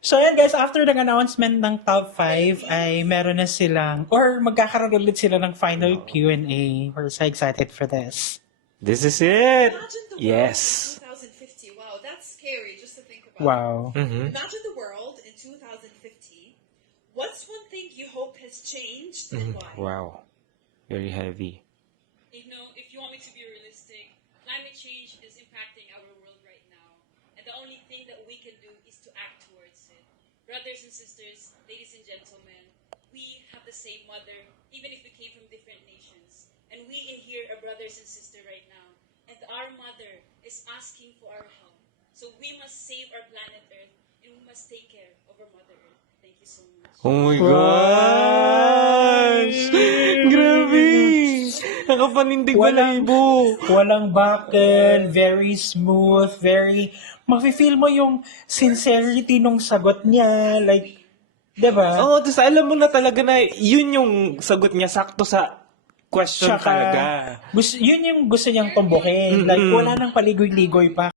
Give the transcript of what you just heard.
So ayan guys, after ng announcement ng top 5 ay meron na silang, or magkakaroon ulit sila ng final Q&A. We're so excited for this. This is it. Imagine the world Yes. in 2050. Wow, that's scary just to think about. Wow. Imagine the world in 2050. What's one thing you hope has changed and why? Wow. Very heavy. If you want me to be realistic, climate change is impacting our world right now. And the only thing that we can do is to act towards it. Brothers and sisters, ladies and gentlemen, we have the same mother, even if we came from different nations. And we in here are brothers and sisters right now. And our mother is asking for our help. So we must save our planet Earth and we must take care of our Mother Earth. Thank you so much. Oh my gosh! Grabe! Nakapanindig balahibo. Walang buckle, very smooth, very, mafe-feel mo yung sincerity nung sagot niya, like, diba? Oo, tapos alam mo na talaga na yun yung sagot niya sakto sa question talaga. Yun yung gusto niyang tumbukin. Like, wala nang paligoy-ligoy pa.